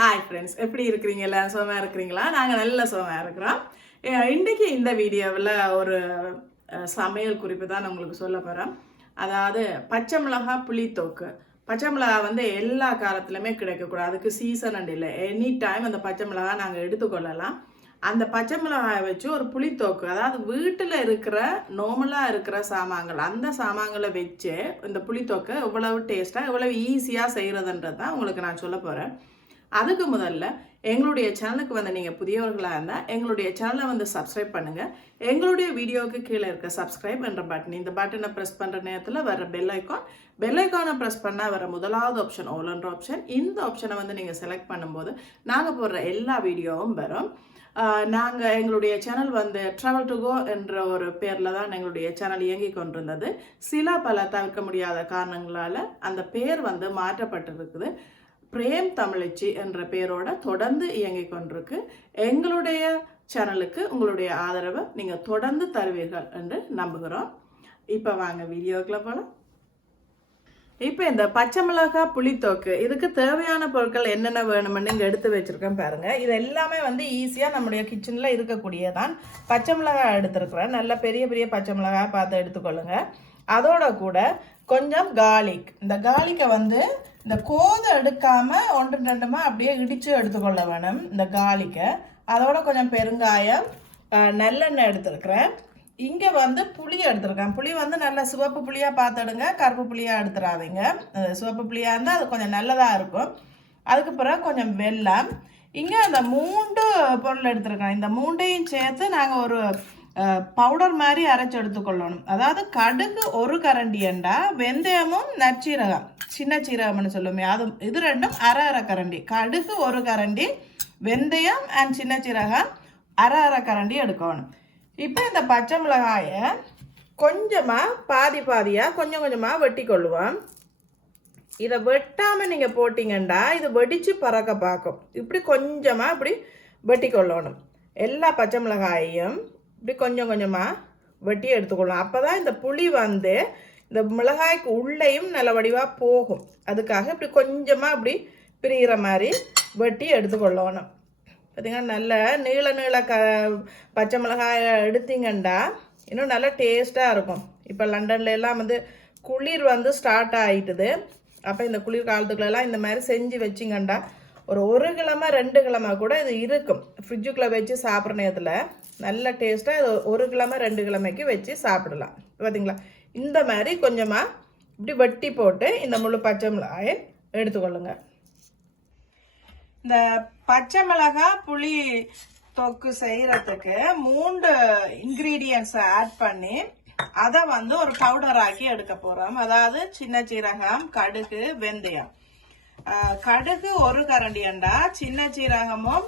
Hi friends, எப்படி இருக்கிறீங்க? எல்லாம் சுகமாக இருக்கிறீங்களா? நாங்கள் நல்ல சுகமாக இருக்கிறோம். இன்றைக்கி இந்த வீடியோவில் ஒரு சமையல் குறிப்பு தான் நான் உங்களுக்கு சொல்ல போகிறேன். அதாவது பச்சை மிளகாய் புளித்தோக்கு. பச்சை மிளகாய் வந்து எல்லா காலத்துலையுமே கிடைக்கக்கூடாது, அதுக்கு சீசன் அண்ட் இல்லை. எனி டைம் அந்த பச்சை மிளகாய் நாங்கள் எடுத்துக்கொள்ளலாம். அந்த பச்சை மிளகாயை வச்சு ஒரு புளித்தோக்கு, அதாவது வீட்டில் இருக்கிற நார்மலாக இருக்கிற சாமான்கள், அந்த சாமான்களை வச்சு இந்த புளித்தோக்கை எவ்வளவு டேஸ்ட்டாக எவ்வளவு ஈஸியாக செய்கிறதுன்றது தான் உங்களுக்கு நான் சொல்ல போகிறேன். அதுக்கு முதல்ல எங்களுடைய சேனலுக்கு வந்து நீங்கள் புதியவர்களாக இருந்தால் எங்களுடைய சேனலை வந்து சப்ஸ்கிரைப் பண்ணுங்கள். எங்களுடைய வீடியோவுக்கு கீழே இருக்க சப்ஸ்கிரைப் என்ற பட்டன், இந்த பட்டனை ப்ரெஸ் பண்ணுற நேரத்தில் வர பெல் ஐக்கானை ப்ரெஸ் பண்ணால் வர முதலாவது ஆப்ஷன் ஓலன்ற ஆப்ஷன். இந்த ஆப்ஷனை வந்து நீங்கள் செலக்ட் பண்ணும்போது நாங்கள் போடுற எல்லா வீடியோவும் வரும். நாங்கள் எங்களுடைய சேனல் வந்து ட்ராவல் டு கோ என்ற ஒரு பேரில் தான் எங்களுடைய சேனல் இயங்கி கொண்டிருந்தது. பல தவிர்க்க முடியாத காரணங்களால் அந்த பேர் வந்து மாற்றப்பட்டிருக்குது. பிரேம் தமிழச்சி என்ற பேரோட தொடர்ந்து இயங்கிக் கொண்டிருக்கு. எங்களுடைய சேனலுக்கு உங்களுடைய ஆதரவை நீங்கள் தொடர்ந்து தருவீர்கள் என்று நம்புகிறோம். இப்போ வாங்க வீடியோக்குள்ள போகலாம். இப்போ இந்த பச்சை மிளகாய் புளித்தோக்கு, இதுக்கு தேவையான பொருட்கள் என்னென்ன வேணுமென்னு இங்கே எடுத்து வச்சுருக்கேன் பாருங்கள். இது எல்லாமே வந்து ஈஸியாக நம்முடைய கிச்சனில் இருக்கக்கூடியதான். பச்சை மிளகாய் எடுத்துருக்குறேன், நல்ல பெரிய பெரிய பச்சை மிளகாய் பார்த்து எடுத்துக்கொள்ளுங்க. அதோட கூட கொஞ்சம் கார்லிக். இந்த கார்லிக்கை வந்து இந்த கோதை எடுக்காமல் ஒன்று ரெண்டுமா அப்படியே இடித்து எடுத்துக்கொள்ள வேணும் இந்த கார்லிக்கை. அதோட கொஞ்சம் பெருங்காயம், நல்லெண்ணெய் எடுத்துருக்குறேன். இங்கே வந்து புளி எடுத்துருக்கேன். புளி வந்து நல்ல சிவப்பு புளியாக பார்த்துடுங்க, கருப்பு புளியாக எடுத்துடாதீங்க. சிவப்பு புளியாக இருந்தால் அது கொஞ்சம் நல்லதாக இருக்கும். அதுக்கு பிறகு கொஞ்சம் வெல்லம். இங்கே அந்த 3 பொருள் எடுத்துருக்கேன். இந்த 3ஐயும் சேர்த்து நாங்கள் ஒரு பவுடர் மாதிரி அரைச்சி எடுத்துக்கொள்ளணும். அதாவது கடுகு 1 கரண்டி எண்டா, வெந்தயமும் நற்சீரகம் சின்ன சீரகம்னு சொல்லுமே அது, இது ரெண்டும் அரை கரண்டி. கடுகு 1 கரண்டி, வெந்தயம் அண்ட் சின்ன சீரகம் அரை கரண்டி எடுக்கணும். இப்போ இந்த பச்சை மிளகாயை கொஞ்சமாக பாதியாக கொஞ்சம் கொஞ்சமாக வெட்டி கொள்ளுவோம். இதை வெட்டாமல் நீங்கள் போட்டிங்கண்டா இது வெடித்து பறக்க பார்க்கும். இப்படி கொஞ்சமாக இப்படி வெட்டி கொள்ளணும். எல்லா பச்சை மிளகாயையும் இப்படி கொஞ்சம் கொஞ்சமாக வெட்டி எடுத்துக்கொள்ளணும். அப்போ தான் இந்த புளி வந்து இந்த மிளகாய்க்கு உள்ளேயும் நல்ல வடிவாக போகும். அதுக்காக இப்படி கொஞ்சமாக இப்படி பிரிகிற மாதிரி வெட்டி எடுத்துக்கொள்ளணும். பார்த்திங்கன்னா நல்ல நீள பச்சை மிளகாயை எடுத்திங்கண்டா இன்னும் நல்லா டேஸ்ட்டாக இருக்கும். இப்போ லண்டன்ல எல்லாம் வந்து குளிர் வந்து ஸ்டார்ட் ஆகிட்டுது. அப்போ இந்த குளிர் காலத்துக்குள்ளெல்லாம் இந்த மாதிரி செஞ்சு வச்சிங்கண்டா ஒரு கிழமை 2 கிழமை கூட இது இருக்கும். ஃப்ரிட்ஜுக்குள்ளே வச்சு சாப்பிட்ற நேரத்தில் நல்ல டேஸ்ட்டாக இது 1 கிழமை 2 கிழமைக்கு வச்சு சாப்பிடலாம். பார்த்தீங்களா, இந்த மாதிரி கொஞ்சமாக இப்படி வெட்டி போட்டு இந்த முழு பச்சை மிளகாயை எடுத்துக்கொள்ளுங்க. இந்த பச்சை மிளகாய் புளி தொக்கு செய்கிறதுக்கு 3 இன்க்ரீடியன்ஸை ஆட் பண்ணி அதை வந்து ஒரு பவுடர் ஆக்கி எடுக்க போகிறோம். அதாவது சின்ன சீரகம், கடுகு, வெந்தயம். கடுகு 1 கரண்டி அண்டா, சின்ன சீரகமும்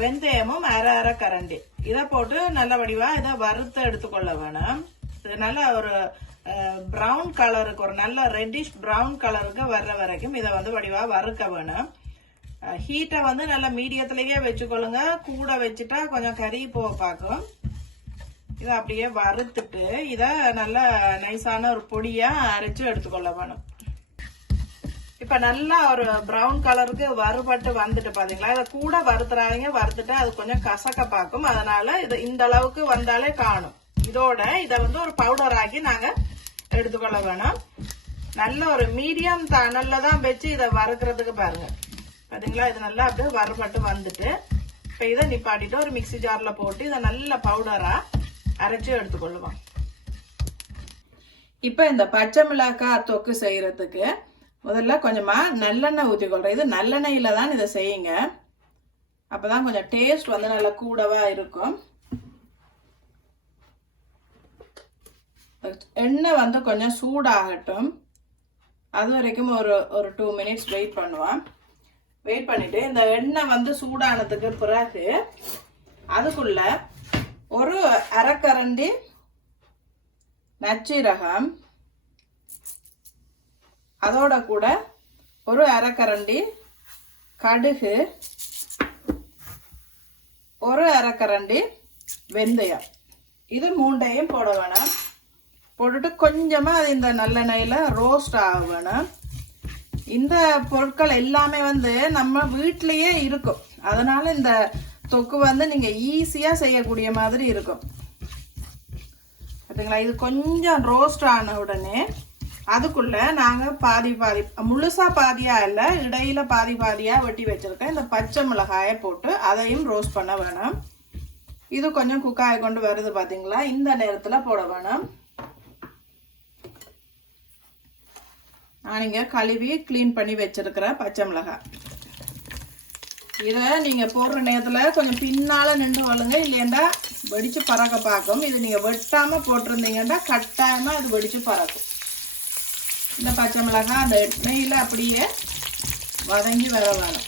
வெந்தயமும் அரை கரண்டி. இதை போட்டு நல்ல வடிவாக இதை வறுத்து எடுத்துக்கொள்ள வேணும். இது நல்ல ஒரு ப்ரௌன் கலருக்கு, ஒரு நல்ல ரெட்டிஷ் ப்ரௌன் கலருக்கு வர்ற வரைக்கும் இதை வந்து வடிவாக வறுக்க வேணும். ஹீட்டை வந்து நல்ல மீடியத்துலேயே வச்சுக்கொள்ளுங்க. கூட வச்சுட்டா கொஞ்சம் கறி போக பார்க்கும். இதை அப்படியே வறுத்துட்டு இதை நல்லா நைஸான ஒரு பொடியாக அரைச்சி எடுத்துக்கொள்ள வேணும். இப்போ நல்லா ஒரு ப்ரௌன் கலருக்கு வறுபட்டு வந்துட்டு பார்த்தீங்களா, இதை கூட வறுத்துறாதீங்க. வறுத்துட்டு அது கொஞ்சம் கசக்க பார்க்கும். அதனால இது இந்த அளவுக்கு வந்தாலே காணும். இதோட இதை வந்து ஒரு பவுடர் ஆக்கி நாங்கள் எடுத்துக்கொள்ள வேணும். நல்ல ஒரு மீடியம் தணல்ல தான் வச்சு இதை வறுக்கிறதுக்கு பாருங்க. பார்த்தீங்களா, இது நல்லா அப்படியே வறுபட்டு வந்துட்டு இப்போ இதை நிப்பாட்டிட்டு ஒரு மிக்சி ஜாரில் போட்டு இதை நல்ல பவுடராக அரைச்சி எடுத்துக்கொள்ளுவோம். இப்போ இந்த பச்சை மிளகாய் தொக்கு செய்யறதுக்கு முதல்ல கொஞ்சமாக நல்லெண்ணெய் ஊற்றிக்கொள்கிறேன். இது நல்லெண்ணெயில் தான் இதை செய்யுங்க. அப்போ தான் கொஞ்சம் டேஸ்ட் வந்து நல்லா கூடவாக இருக்கும். எண்ணெய் வந்து கொஞ்சம் சூடாகட்டும். அது வரைக்கும் ஒரு 2 மினிட்ஸ் வெயிட் பண்ணுவோம். வெயிட் பண்ணிவிட்டு இந்த எண்ணெய் வந்து சூடானதுக்கு பிறகு அதுக்குள்ள ஒரு அரை கரண்டி நச்சீரகம், அதோட கூட ஒரு அரை கரண்டி கடுகு, ஒரு அரை கரண்டி வெந்தயம், இது 3ஐயும் போட வேணும். போட்டுட்டு கொஞ்சமாக அது இந்த நல்லெண்ணெயில் ரோஸ்ட் ஆக வேணும். இந்த பொருட்கள் எல்லாமே வந்து நம்ம வீட்டிலேயே இருக்கும். அதனால இந்த தொக்கு வந்து நீங்கள் ஈஸியாக செய்யக்கூடிய மாதிரி இருக்கும். பார்த்தீங்களா? இது கொஞ்சம் ரோஸ்ட் ஆன உடனே அதுக்குள்ளே நாங்கள் பாதி முழுசாக பாதியாக இல்லை, இடையில பாதியாக வெட்டி வச்சுருக்கேன் இந்த பச்சை மிளகாயை போட்டு அதையும் ரோஸ்ட் பண்ண வேணும். இது கொஞ்சம் குக்காயை கொண்டு வருது பார்த்தீங்களா? இந்த நேரத்தில் போட வேணும். நான் இங்கே கழுவி க்ளீன் பண்ணி வச்சுருக்கிறேன் பச்சை மிளகாய். இதை நீங்கள் போடுற நேரத்தில் கொஞ்சம் பின்னால் நின்று வள்ளுங்க, இல்லையண்டா வெடித்து பறக்க பார்க்கும். இது நீங்கள் வெட்டாமல் போட்டிருந்தீங்கன்னா கட்டாயமாக இது வெடித்து பறக்கும். இந்த பச்சை மிளகாய் அந்த எண்ணெயில் அப்படியே வதங்கி வர வேணும்.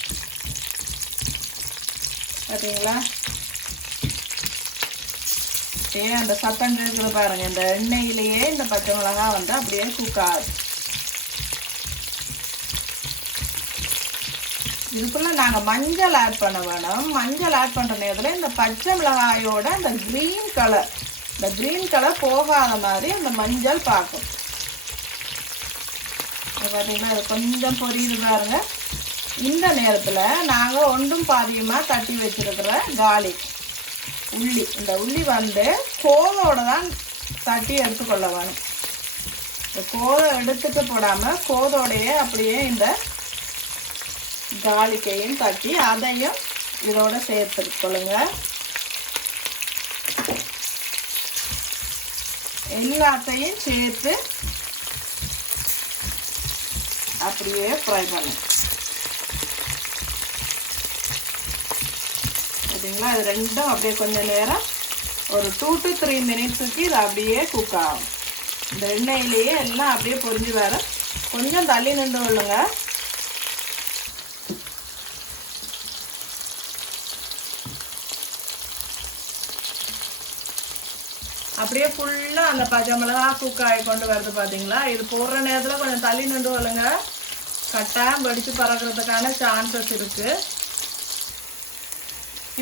பார்த்தீங்களா? அந்த சத்தம் கேட்குது பாருங்கள். இந்த எண்ணெயிலேயே இந்த பச்சை மிளகாய் வந்து அப்படியே குக் ஆகுது. இதுக்குள்ள நாங்கள் மஞ்சள் ஆட் பண்ண வேணும். மஞ்சள் ஆட் பண்ணுற நேரத்தில் இந்த பச்சை மிளகாயோட இந்த க்ரீன் கலர் போகாத மாதிரி அந்த மஞ்சள் பார்க்கும். பார்த்தீங்கன்னா அது கொஞ்சம் பொரியுது பாருங்க. இந்த நேரத்தில் நாங்கள் ஒன்றும் பாதியமாக தட்டி வச்சிருக்கிற கார்லிக் உள்ளி, இந்த உள்ளி வந்து கோதோட தான் தட்டி எடுத்துக்கொள்ள வேணும். இந்த கோதை எடுத்துட்டு போடாமல் கோதோடையே அப்படியே இந்த கார்லிக்கையும் தட்டி அதையும் இதோட சேர்த்துக்கொள்ளுங்க. எல்லாத்தையும் சேர்த்து அப்படியே ஃப்ரை பண்ணுங்க. பார்த்தீங்களா? இது ரெண்டும் அப்படியே கொஞ்சம் நேரம் ஒரு 2 to 3 மினிட்ஸுக்கு இது அப்படியே குக் ஆகும். இந்த எண்ணெயிலேயே எல்லாம் அப்படியே பொரிஞ்சு வர கொஞ்சம் தள்ளி நின்று கொள்ளுங்க. அப்படியே ஃபுல்லாக அந்த பச்சை மிளகா குக்காயை கொண்டு வருது பார்த்தீங்களா? இது போடுற நேரத்தில் கொஞ்சம் தள்ளி நின்று வரலுங்க, கட்டாயம் வெடித்து பறக்கிறதுக்கான சான்சஸ் இருக்குது.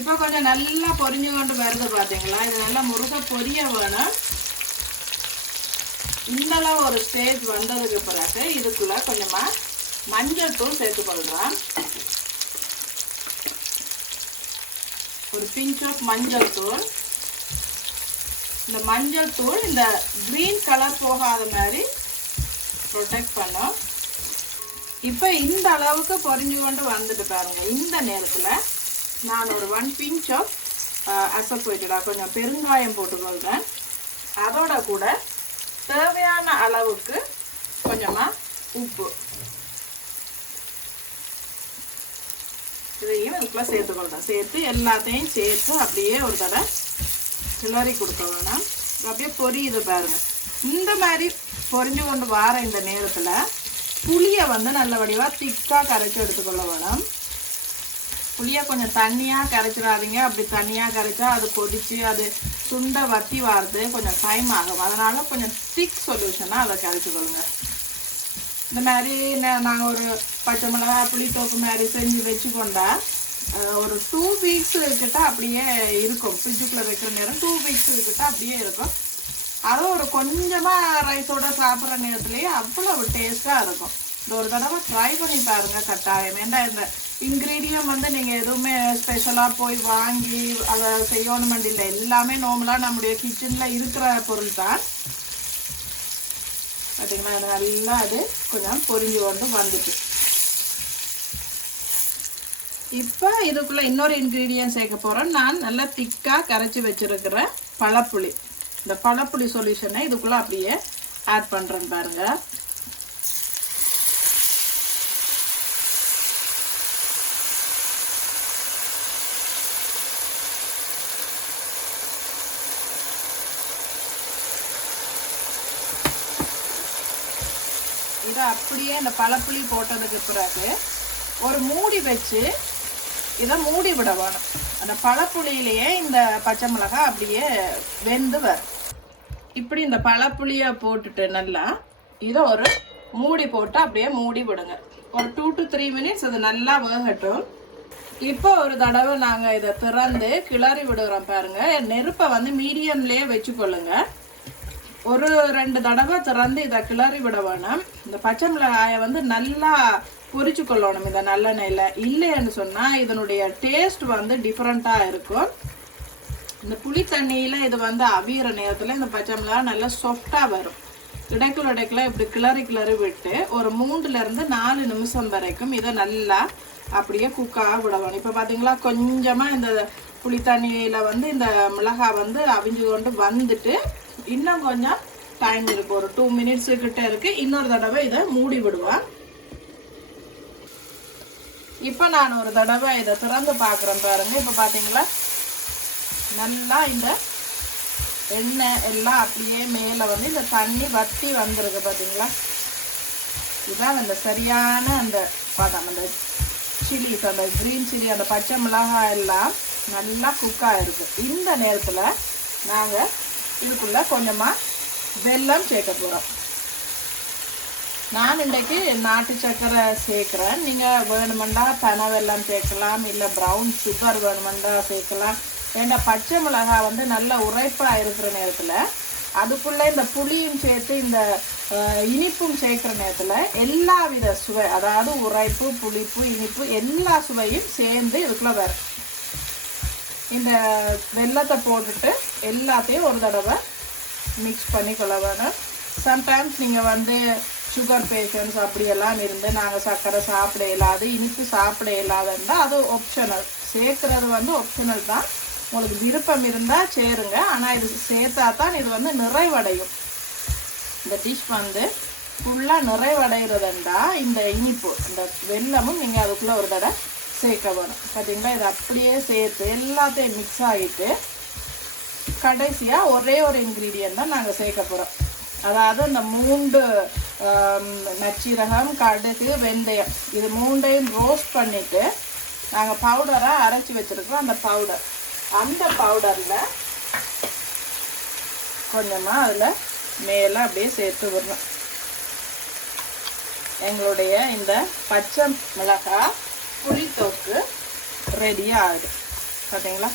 இப்போ கொஞ்சம் நல்லா பொரிஞ்சு கொண்டு வருது பார்த்தீங்களா? இது நல்லா முருகை பொரிய வேணும். இந்தளவு ஒரு ஸ்டேஜ் வந்ததுக்கு பிறகு இதுக்குள்ளே கொஞ்சமாக மஞ்சள் தூள் சேர்த்துக்கொள்கிறேன். ஒரு பிஞ்ச் ஆஃப் மஞ்சள் தூள். இந்த மஞ்சள் தூள் இந்த க்ரீன் கலர் போகாத மாதிரி ப்ரொடெக்ட் பண்ணும். இப்போ இந்த அளவுக்கு பொரிஞ்சு கொண்டு வந்துட்டு பாருங்க. இந்த நேரத்தில் நான் ஒரு 1 பிஞ்ச் ஆஃப் அசப்போயிட்டா கொஞ்சம் பெருங்காயம் போட்டுக்கொள்கிறேன். அதோட கூட தேவையான அளவுக்கு கொஞ்சமாக உப்பு இதையும் இதுக்குள்ள சேர்த்துக்கொள்கிறேன். சேர்த்து எல்லாத்தையும் சேர்த்து அப்படியே ஒரு தடவை கிளறி கொடுக்க வேணும். அப்படியே பொரியுது பாருங்க. இந்த மாதிரி பொரிஞ்சு கொண்டு வர இந்த நேரத்தில் புளியை வந்து நல்ல வடிவாக திக்காக கரைச்சி எடுத்துக்கொள்ள வேணும். புளியை கொஞ்சம் தண்ணியாக கரைச்சிடாதீங்க. அப்படி தண்ணியாக கரைச்சா அது கொதித்து அது சுண்டை வத்தி வாரது கொஞ்சம் டைம் ஆகும். அதனால் கொஞ்சம் திக் சொல்யூஷனாக அதை கரைச்சிக்கொள்ளுங்க. இந்த மாதிரி நாங்கள் ஒரு பச்சை மிளகா புளி தோப்பு மாதிரி செஞ்சு வச்சுக்கொண்டா ஒரு 2 வீக்ஸ் கிட்ட அப்படியே இருக்கும். ஃப்ரிட்ஜுக்குள்ளே வைக்கிற நேரம் 2 வீக்ஸ் கிட்ட அப்படியே இருக்கும். அதுவும் ஒரு கொஞ்சமாக ரைஸோட சாப்பிட்ற நேரத்துலேயே அவ்வளோ டேஸ்ட்டாக இருக்கும். இந்த ஒரு தடவை ட்ரை பண்ணி பாருங்கள் கட்டாயம். ஏன்னா இந்த இன்க்ரீடியம் வந்து நீங்கள் எதுவுமே ஸ்பெஷலாக போய் வாங்கி அதை செய்யணுமெண்ட் இல்லை. எல்லாமே நார்மலாக நம்முடைய கிச்சனில் இருக்கிற பொருள் தான். பார்த்தீங்கன்னா நல்லா அது கொஞ்சம் பொரிஞ்சு கொண்டு வந்துட்டு இப்போ இதுக்குள்ளே இன்னொரு இன்க்ரீடியன்ட் சேர்க்க போகிறேன். நான் நல்லா திக்காக கரைச்சி வச்சுருக்கிற பழப்புளி. இந்த பழப்புளி சொல்யூஷனை இதுக்குள்ளே அப்படியே ஆட் பண்ணுறேன் பாருங்கள். இதை அப்படியே இந்த பழப்புளி போட்டதுக்கு பிறகு ஒரு மூடி வச்சு இதை மூடி விட வேணும். அந்த பழப்புளியிலேயே இந்த பச்சை மிளகாய் அப்படியே வெந்து வரும். இப்படி இந்த பழப்புளியை போட்டுட்டு நல்லா இதை ஒரு மூடி போட்டு அப்படியே மூடி விடுங்க. ஒரு 2 to 3 மினிட்ஸ் அது நல்லா வேகட்டும். இப்போ ஒரு தடவை நாங்கள் இதை திறந்து கிளறி விடுறோம் பாருங்க. நெருப்பை வந்து மீடியம்லேயே வச்சுக்கொள்ளுங்க. ஒரு 2 தடவை திறந்து இதை கிளறி விட வேணும். இந்த பச்சை மிளகாயை வந்து நல்லா பொரிச்சு கொள்ளணும் இதை நல்லெண்ணெயில். இல்லைன்னு சொன்னால் இதனுடைய டேஸ்ட் வந்து டிஃப்ரெண்ட்டாக இருக்கும். இந்த புளி தண்ணியில் இது வந்து அவியிற நேரத்தில் இந்த பச்சை மிளகாய் நல்லா சாஃப்டாக வரும். இடைக்குள்ள இப்படி கிளறி விட்டு ஒரு 3லேருந்து 4 நிமிஷம் வரைக்கும் இதை நல்லா அப்படியே குக்காக விடணும். இப்போ பார்த்தீங்களா கொஞ்சமாக இந்த புளி தண்ணியில் வந்து இந்த மிளகாய் வந்து அவிஞ்சு கொண்டு வந்துட்டு இன்னும் கொஞ்சம் டைம் இருக்குது, ஒரு 2 மினிட்ஸு கிட்ட இருக்குது. இன்னொரு தடவை இதை மூடி விடுவேன். இப்போ நான் ஒரு தடவை இதை திறந்து பார்க்குறேன் பாருங்கள். இப்போ பார்த்தீங்களா நல்லா இந்த எண்ணெய் எல்லாம் அப்படியே மேலே வந்து இந்த தண்ணி வற்றி வந்துருக்கு பார்த்தீங்களா. இதுதான் அந்த சரியான அந்த பதம். அந்த சில்லிஸ், அந்த க்ரீன் சில்லி, அந்த பச்சை மிளகாய் எல்லாம் நல்லா குக்காக இருக்குது. இந்த நேரத்தில் நாங்கள் இதுக்குள்ளே கொஞ்சமாக வெல்லம் சேர்க்க போகிறோம். நான் இன்றைக்கு நாட்டு சர்க்கரை சேர்க்குறேன். நீங்கள் வேணுமெண்டா பனை வெல்லம் சேர்க்கலாம், இல்லை ப்ரௌன் சுகர் வேணுமெண்டா சேர்க்கலாம். ஏன்னா பச்சை மிளகாய் வந்து நல்ல உரைப்பாக இருக்கிற நேரத்தில் அதுக்குள்ளே இந்த புளியும் சேர்த்து இந்த இனிப்பும் சேர்க்குற நேரத்தில் எல்லா வித சுவை, அதாவது உரைப்பு, புளிப்பு, இனிப்பு எல்லா சுவையும் சேர்ந்து இதுக்குள்ளே வரும். இந்த வெல்லத்தை போட்டுட்டு எல்லாத்தையும் ஒரு தடவை மிக்ஸ் பண்ணி கொள்ள வேணும். சம்டைம்ஸ் நீங்கள் வந்து சுகர் பேஷண்ட்ஸ் அப்படியெல்லாம் இருந்து நாங்கள் சர்க்கரை சாப்பிட இயலாது, இனிப்பு சாப்பிட இயலாதுன்னா அது ஆப்ஷனல். சேர்க்குறது வந்து ஆப்ஷனல் தான். உங்களுக்கு விருப்பம் இருந்தால் சேருங்க. ஆனால் இது சேர்த்தா தான் இது வந்து நிறைவடையும். இந்த டிஷ் வந்து ஃபுல்லாக நிறைவடைகிறதுண்டா இந்த இனிப்பு, இந்த வெல்லமும் நீங்கள் அதுக்குள்ளே ஒரு தடவை சேர்க்க வேணும். பார்த்தீங்களா, இது அப்படியே சேர்த்து எல்லாத்தையும் மிக்ஸ் ஆகிட்டு கடைசியாக ஒரே ஒரு இன்க்ரீடியன்ட் தான் நாங்கள் சேர்க்க போகிறோம். அதாவது இந்த 3 நச்சீரகம், கடுகு, வெந்தயம் இது 3ஐயும் ரோஸ்ட் பண்ணிவிட்டு நாங்கள் பவுடராக அரைச்சி வச்சுருக்கோம். அந்த பவுடரில் கொஞ்சமாக அதில் மேலே அப்படியே சேர்த்து விடணும். எங்களுடைய இந்த பச்சை மிளகாய் புளி தொக்கு ரெடியாக ஆகுது. பார்த்தீங்களா,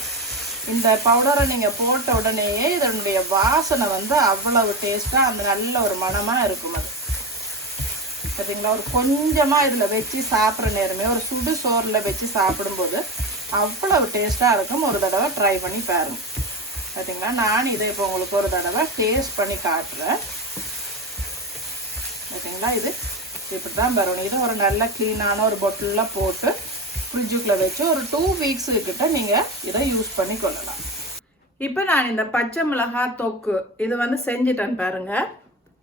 இந்த பவுடரை நீங்கள் போட்ட உடனேயே இதனுடைய வாசனை வந்து அவ்வளவு டேஸ்ட்டாக அந்த நல்ல ஒரு மணமாக இருக்கும். அது பார்த்தீங்களா, ஒரு கொஞ்சமாக இதில் வச்சு சாப்பிட்ற நேரமே ஒரு சுடு சோறில் வச்சு சாப்பிடும்போது அவ்வளவு டேஸ்ட்டாக இருக்கும். ஒரு தடவை ட்ரை பண்ணி பாருங்க. பார்த்தீங்களா, நான் இதை இப்போ உங்களுக்கு ஒரு தடவை டேஸ்ட் பண்ணி காட்டுறேன். பார்த்தீங்களா, இது இப்படி தான் வரணும். இது ஒரு நல்ல க்ளீனான ஒரு பொட்டிலில் போட்டு ஃப்ரிட்ஜுக்குள்ளே வச்சு ஒரு 2 வீக்ஸுக்கிட்ட நீங்கள் இதை யூஸ் பண்ணி கொள்ளலாம். இப்போ நான் இந்த பச்சை மிளகாய் தொக்கு இது வந்து செஞ்சுட்டேன் பாருங்கள்.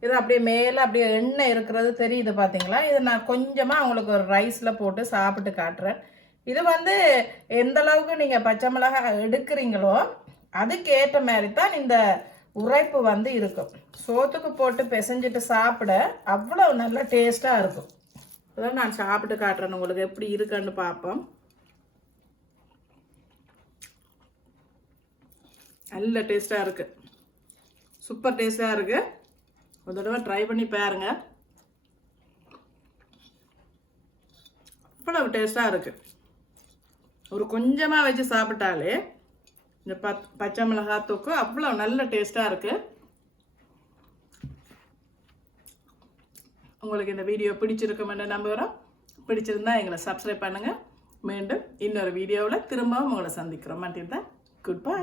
இது அப்படியே மேலே அப்படியே எண்ணெய் இருக்கிறது தெரியுது பார்த்தீங்களா. இது நான் கொஞ்சமாக உங்களுக்கு ஒரு ரைஸில் போட்டு சாப்பிட்டு காட்டுறேன். இது வந்து எந்த அளவுக்கு நீங்கள் பச்சை மிளகாய் எடுக்கிறீங்களோ அதுக்கேற்ற மாதிரி தான் இந்த உரைப்பு வந்து இருக்கும். சோத்துக்கு போட்டு பிசைஞ்சிட்டு சாப்பிட அவ்வளோ நல்ல டேஸ்ட்டாக இருக்கும். அதான் நான் சாப்பிட்டு காட்டுறேன் உங்களுக்கு எப்படி இருக்குன்னு பார்ப்போம். நல்ல டேஸ்ட்டாக இருக்குது, சூப்பர் டேஸ்ட்டாக இருக்குது. ஒரு தடவை ட்ரை பண்ணி பாருங்க. அவ்வளவு டேஸ்ட்டாக இருக்குது. ஒரு கொஞ்சமாக வச்சு சாப்பிட்டாலே இந்த பச்சை மிளகாய் தொக்கு அவ்வளோ நல்ல டேஸ்ட்டாக இருக்குது. உங்களுக்கு இந்த வீடியோ பிடிச்சிருக்குமென்னு நம்புகிறோம். பிடிச்சிருந்தா எங்களை சப்ஸ்கிரைப் பண்ணுங்கள். மீண்டும் இன்னொரு வீடியோவில் திரும்பவும் உங்களை சந்திக்கிறோம். மாட்டேன். Good bye.